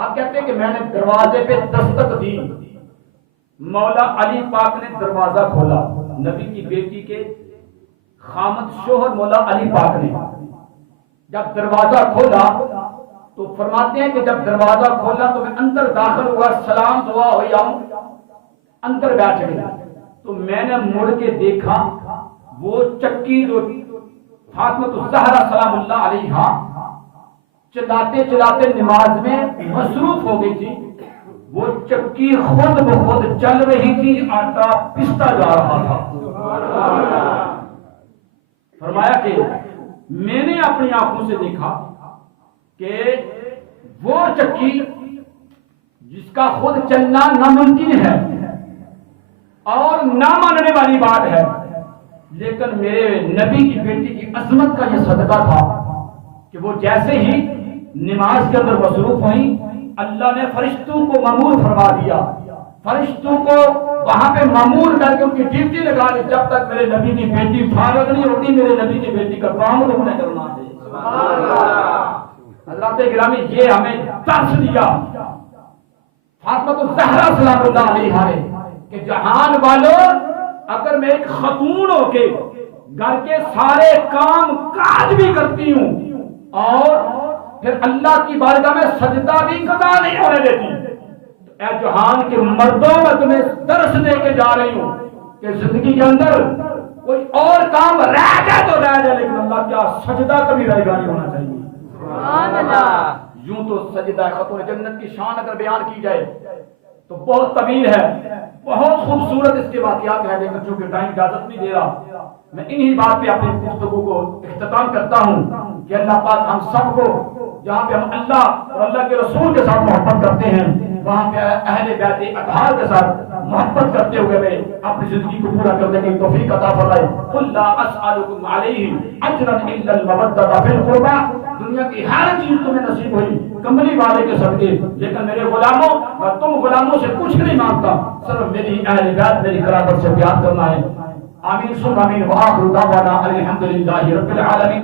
آپ کہتے ہیں کہ میں نے دروازے پہ دستک دی، مولا علی پاک نے دروازہ کھولا، نبی کی بیٹی کے خامد شوہر مولا علی پاک نے جب دروازہ کھولا تو فرماتے ہیں کہ جب دروازہ کھولا تو میں اندر داخل ہوا، سلام دعا ہوئی، آؤں اندر بیٹھ گیا تو میں نے مڑ کے دیکھا وہ چکی جو فاطمہ الزہرا سلام اللہ علیہا چلاتے چلاتے نماز میں مصروف ہو گئی تھی، وہ چکی خود بخود چل رہی تھی، آٹا پستا جا رہا تھا۔ فرمایا کہ میں نے اپنی آنکھوں سے دیکھا کہ وہ چکی جس کا خود چلنا ناممکن ہے اور نہ ماننے والی بات ہے، لیکن میرے نبی کی بیٹی کی عظمت کا یہ صدقہ تھا کہ وہ جیسے ہی نماز کے اندر مصروف ہوئی، اللہ نے فرشتوں کو مامور فرما دیا، فرشتوں کو وہاں پہ مامور کر کے ان کی ڈیوٹی لگا دی، جب تک میرے نبی کی بیٹی فارغ نہیں ہوتی میرے نبی کی بیٹی کا کام انہوں نے کرنا ہے۔ حضرات گرامی یہ ہمیں درس دیا فاطمہ الزہرا سلام اللہ علیہا نے کہ جہان والوں اگر میں ایک خاتون ہو کے گھر کے سارے کام کاج بھی کرتی ہوں اور پھر اللہ کی بارگاہ میں سجدہ بھی قضا نہیں ہونے دیتی، اے جہان کے مردوں میں تمہیں درس دے کے جا رہی ہوں کہ زندگی کے اندر کوئی اور کام رہ جائے تو رہ جائے، لیکن اللہ کیا سجدہ کبھی رہ گا نہیں ہونا چاہیے۔ سبحان اللہ۔ یوں تو سجدہ خاتون جنت کی شان اگر بیان کی جائے تو بہت طویل ہے، بہت خوبصورت اس کے واقعات ہیں، لیکن چونکہ ٹائم اجازت نہیں دے رہا میں انہی بات پہ اپنی گفتگو کو اختتام کرتا ہوں کہ اللہ پاک ہم سب کو جہاں پہ ہم اللہ اور اللہ کے رسول کے ساتھ محبت کرتے ہیں وہاں پہ اہل بیت اطہار کے ساتھ محبت کرتے ہوئے میں اپنی زندگی کو پورا کرنے کی توفیق عطا فرمائے۔ قل لا اسألکم علیہ اجرا الا المودۃ فی القربى، دنیا کی ہر چیز تمہیں نصیب ہوئی کملی والے کے صدقے، لیکن میرے غلاموں میں تم غلاموں سے کچھ نہیں مانگتا، صرف میری اہل بیت میری قرابت سے پیار کرنا ہے۔ آمین ثم آمین وآخر دعوانا الحمدللہ رب العالمین۔